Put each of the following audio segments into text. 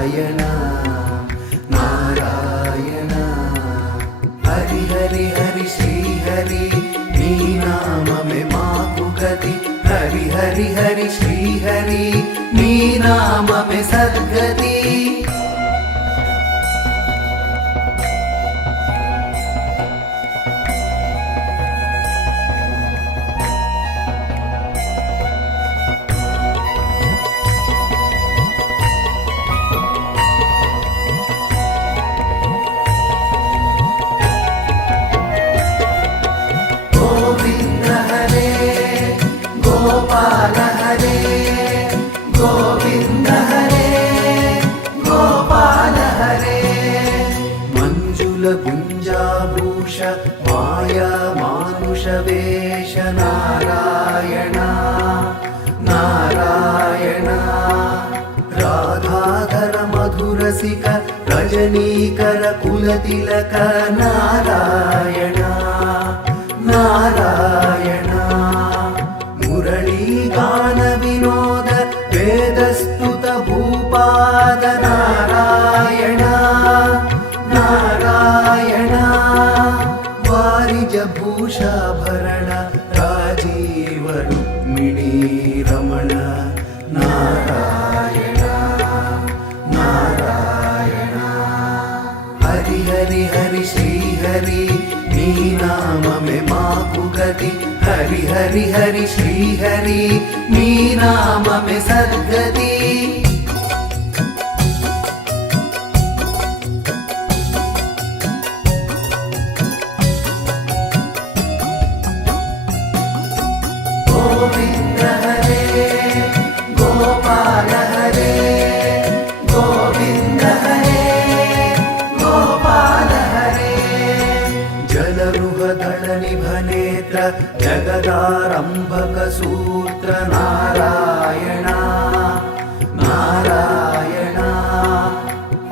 నారాయణ నారాయణ హరి హరి హరి శ్రీ హరి నీ నామమే మాకు గతి హరి హరి హరి శ్రీ హరి నీ నామమే సద్గతి गोपाल हरे गोविंद हरे गोपाल हरे मंजुल गुंजाभूष माया मानुष वेश नारायण नारायण राधाधर मधुरसिक रजनीकर कुलतिलक नारायण नारायण गान विनोद वेदस्तुत भूपाद नारायण नारायण वारिज भूषाभरण राजीव रुक्मिणी रमण नारायण नारायण हरि हरि हरि श्री हरि नी नाममे माकु गति हरि हरि हरि श्री हरि नी नाममे सद्गति गोविंद हरे गोपाल हरे गोविंद हरे गोपाल हरे जलरुह दल निभनेत्र जगदारंभक सूत्र नारायण नारायण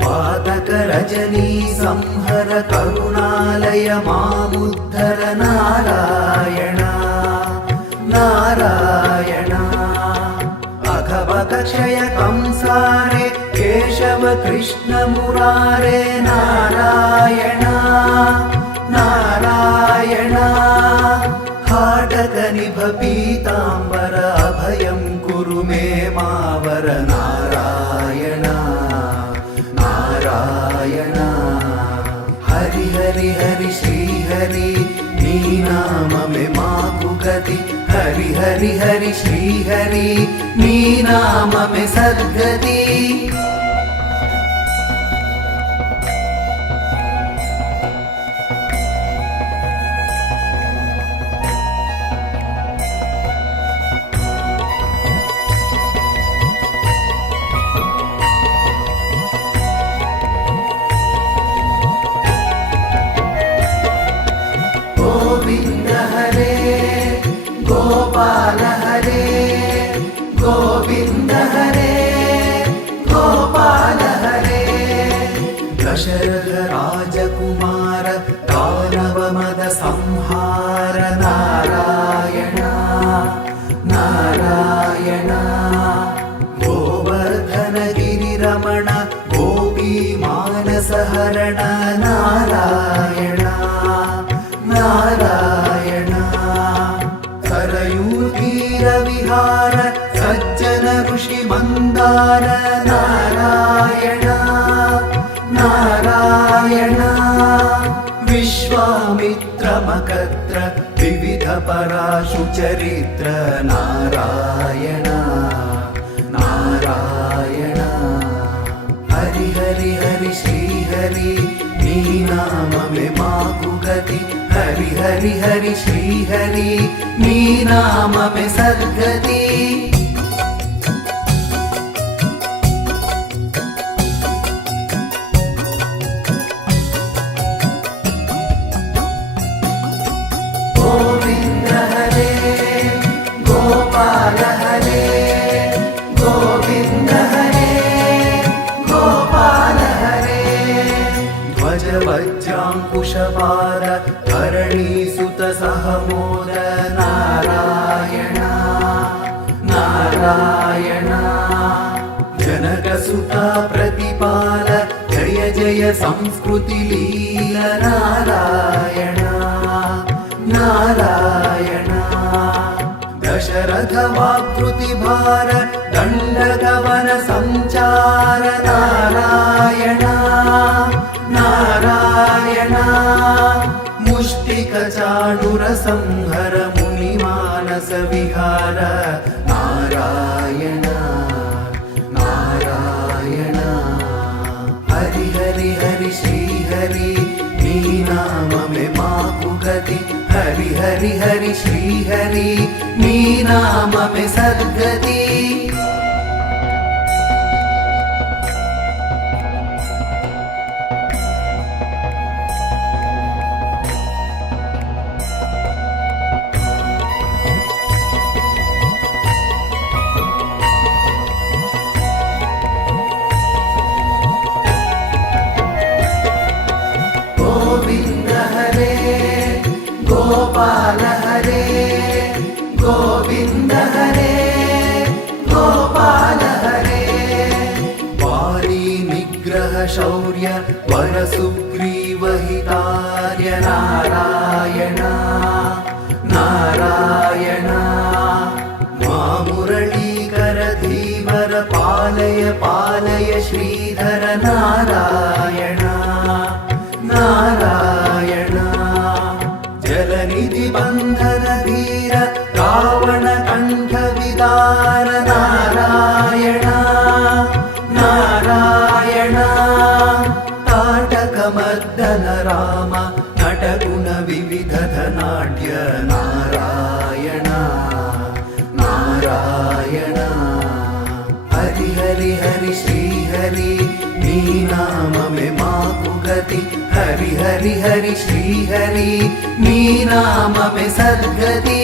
पातक रजनी संहर करुणालय मामुद्धर नारायण नारायण अघवक क्षय कंसारे केशव कृष्ण मुरारे नारायण नारायण हाटक निभ पीतांबर अभयं कुरु मे मावर नारायण नारायण हरि हरि हरि श्री हरि नी नाममे माकु गति हरि हरि हरि श्री हरि नी नाममे सद्गति गोविंद हरे गोपाल हरे गोविंद हरे गोपाल हरे दशरथ राजकुमार दानव मद संहार नारायण नारायण गोवर्धन गिरि रमण गोपी मानस हरण नारायण नारायण करयूर विहार सज्जन ऋषि मंदार नारायण नारायण विश्वामित्र मकत्र विविध पराशु चरित्र नारायण नारायण हरि हरि हरि श्री हरि नी नाममे माकु गति हरि हरि हरि श्री हरि नी नाममे सद्गति गोविंद हरे गोपाल हरे गोविंद हरे गोपाल हरे ध्वज वज्रांकुशपाद धरणी सुत सहमोद नारायण नारायण जनक सुता प्रतिपाल जय जय संस्कृति लील नारायण नारायण दशरथ वाकृति भार दंडगवन संचार नारायण नारायण मुष्टिक चाणुर संहर मुनि मानस विहार नारायण नारायण हरि हरि हरि श्री हरि नी नाम में माकु गति हरि हरि हरि श्री हरि नी नाम में सद्गति गोविंद हरे गोपाल हरे गोविंद हरे गोपाल हरे वारी निग्रह शौर्य वर सुग्रीव हितार्य नारायण नारायण मा मुरलीकर धीवर पालय पालय श्रीधर नारायण नारायण जलनिधि बंधन धीर रावण कंठ विदार नारायण नारायण ताटक मर्दन राम नटगुण विविध धनाढ्य नारायण नारायण हरि हरि हरि श्री हरि नी नाम में माकु गति हरि हरि हरि श्री हरि नी नाम में सद्गति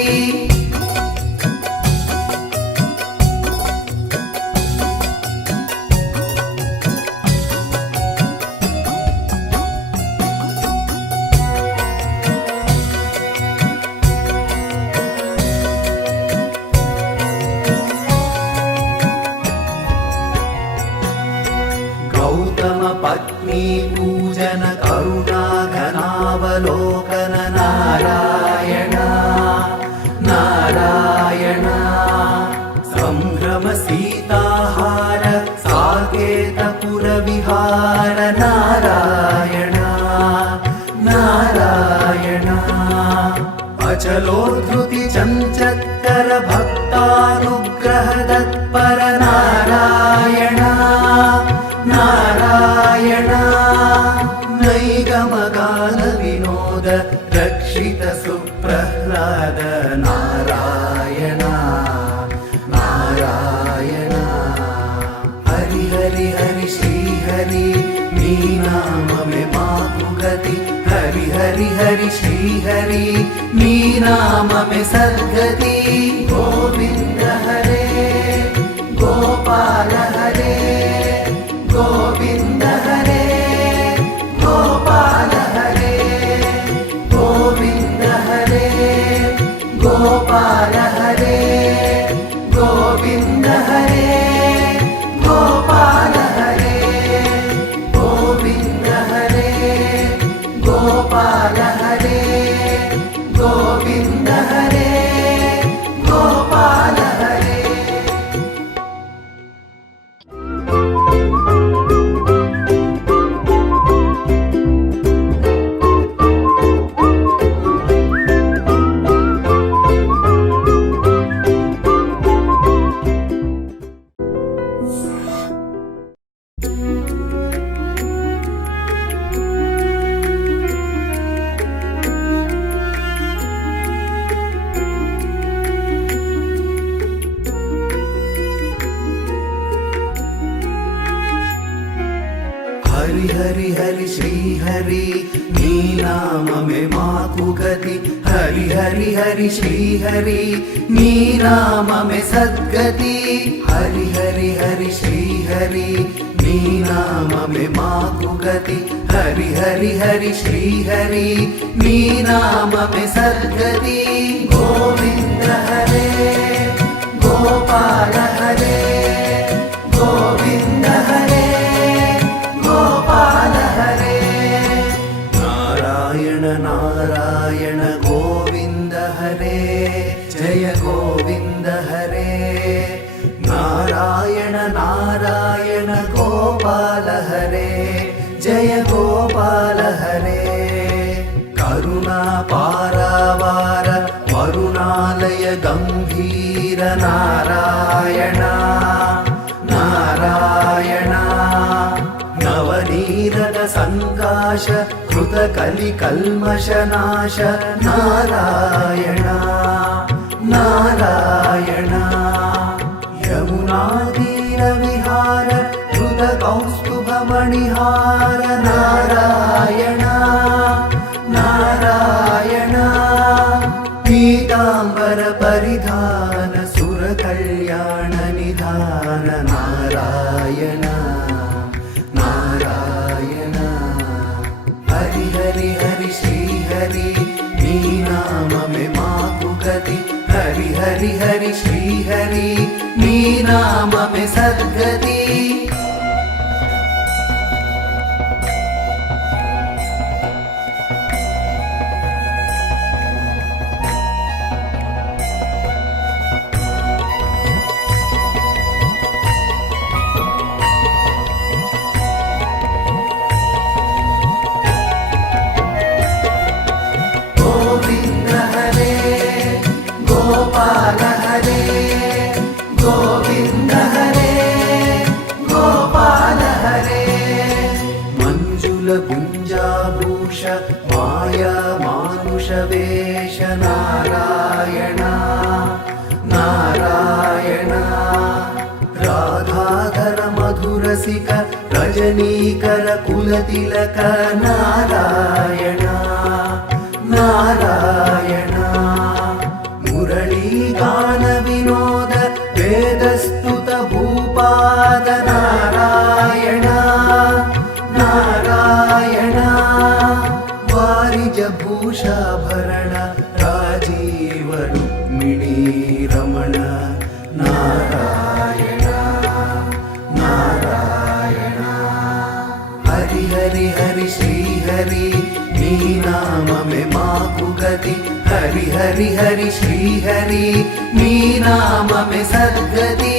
गौतम पत्नी पूजन करुणा घनावलोकन नारायण नारायण संभ्रम सीताहार साकेत पुर विहार नारायण नारायण अचलोद्धृति चंचत्कर भक्तानुग्रह तत्पर नारायण नारायण नैगमगान विनोद रक्षित सुप्रह्लाद नारायण नारायण हरि हरि हरि श्री हरि नी नाम में माकु गति हरि हरि हरि श्री हरि नी नाम में सद्गति गोविंद हरे गोपाल हरे गोविंद हरे गोपाल हरे गोविंद हरे गोपाल हरे गोविंद हरे गोपाल हरे गोविंद हरे गोपाल हरे गोविंद हरे गोपाल हरे हरि हरि हरि श्री हरि नी नाम में माकु गति हरि हरि हरि श्री हरि नी नाम में सद्गति हरि हरि हरि श्री हरि नी नाम में माकु गति हरि हरि हरि श्री हरि नी नाम में सद्गति गोविंद हरे गोपाल हरे गोविंद हरे गोपाल हरे जय गोपाल हरे करुणा पारावार वरुणालय गंभीर नारायण नारायण नवनीरद संकाश कृत कलि कल्मषनाश नारायण नारायण यमुनातीर विहार कृत कौस्तुभ मणिहार नारायण नारायण पीतांबर परिधान सुर कल्याण निधान नारायण नारायण हरि हरि हरि श्री हरि नी नाम में मातु गति हरि हरि हरि श्री हरि नी नाम में सद्गति गोपाल हरे गोविंद हरे गोपाल हरे मंजुल गुंजाभूष माया मानुष वेश नारायण नारायण राधाधर मधुरसिक रजनीकर कुलतिलक नारायण नारायण मुरली गान विनोद वेदस्तुत भूपाद नारायण नारायण वारिज भूषाभरण राजीव रुक्मिणी रमण नारायण नारायण हरि हरि हरि श्री हरि नी नाम में माकु गति हरि हरि हरि श्री हरि नी नाम में सद्गति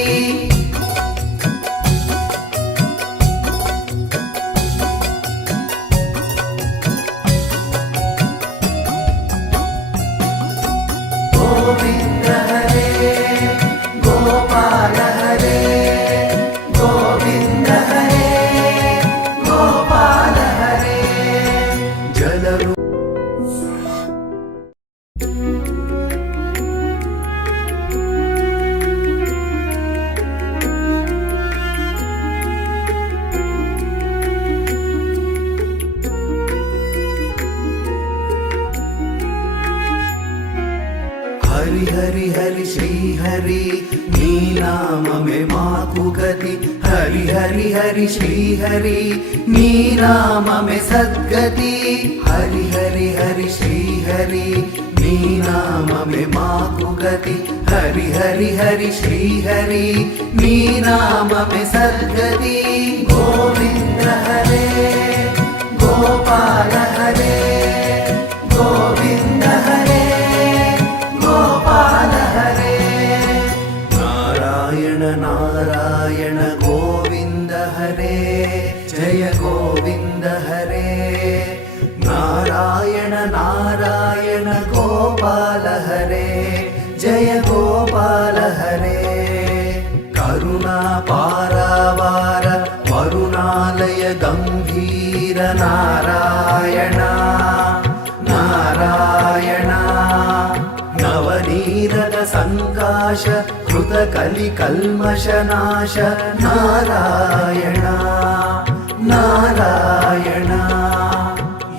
गोविंद हरे गोपाल हरे गोविंद हरे गोपाल हरे जलरू हरि हरि हरि श्री हरि नी नाम में माकु गति हरि हरि हरि श्री हरि नी नाम में सद्गति हरि हरि हरि श्री हरि नी नाम में माकु गति हरि हरि हरि श्री हरि नी नाम में सद्गति गोविंद हरे गोपाल हरे गोविंद हरे गोपाल हरे नारायण नारायण गोविंद हरे जय गोविंद हरे नारायण नारायण गोपाल हरे जय गोपाल हरे करुणा पारावार वरुणालय गंभीर नारायण नारायण नवनीरद संकाश कृत कलि कल्मषनाश नारायण नारायण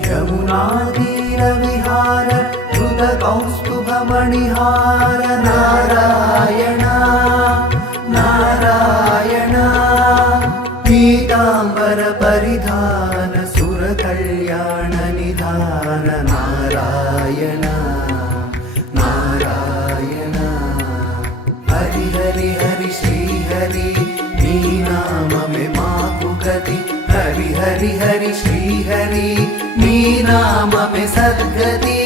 यमुनातीर विहार कृत कौस्तुभ मणिहार नारायण नारायण पीतांबर परिधान सुर कल्याण निधान नारायण नारायण हरि हरि हरि श्री हरि नी नाम में माकु गति हरि हरि हरि श्री हरि नी नाम में सद्गति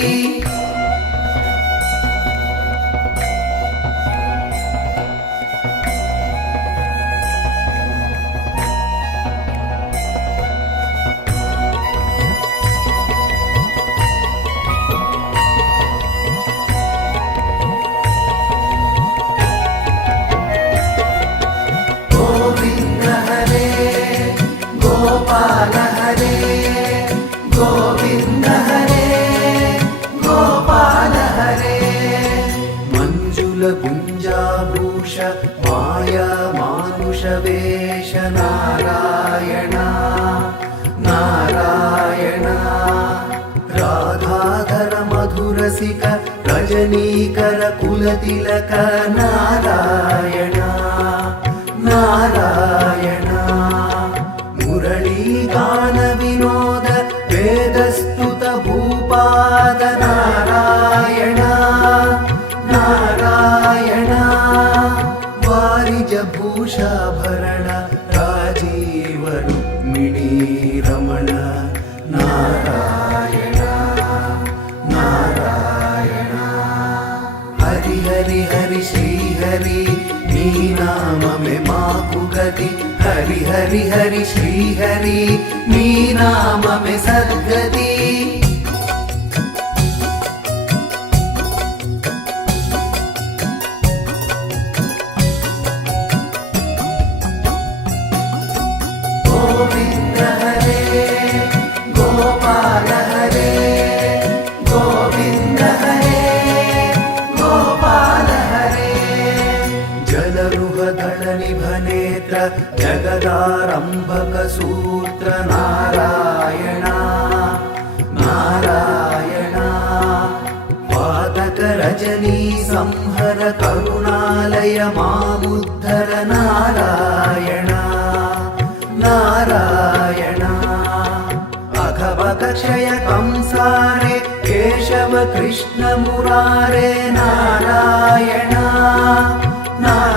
रसिक रजनीकर कुलतिलक नारायण नारायण मुरली गान विनोद वेदस्तुत भूपाद नारायण नारायण वारिज भूषाभरण राजीव रुक्मिणी रमण नारायण नारायण हरि हरि हरि श्री हरि नी नाम में माकु गति हरि हरि हरि श्री हरि नी नाम में सद्गति गोविंद हरे गोपाल हरे गोविंद हरे गोपाल हरे जलरुह दल निभ नेत्र जगदारंभक सूत्र नारायण नारायण पादक रजनी संहर करुणालय मामुद्धर नारायण नारायण अघवक्षय कंसारे केशव कृष्ण मुरारे नारायण नारायण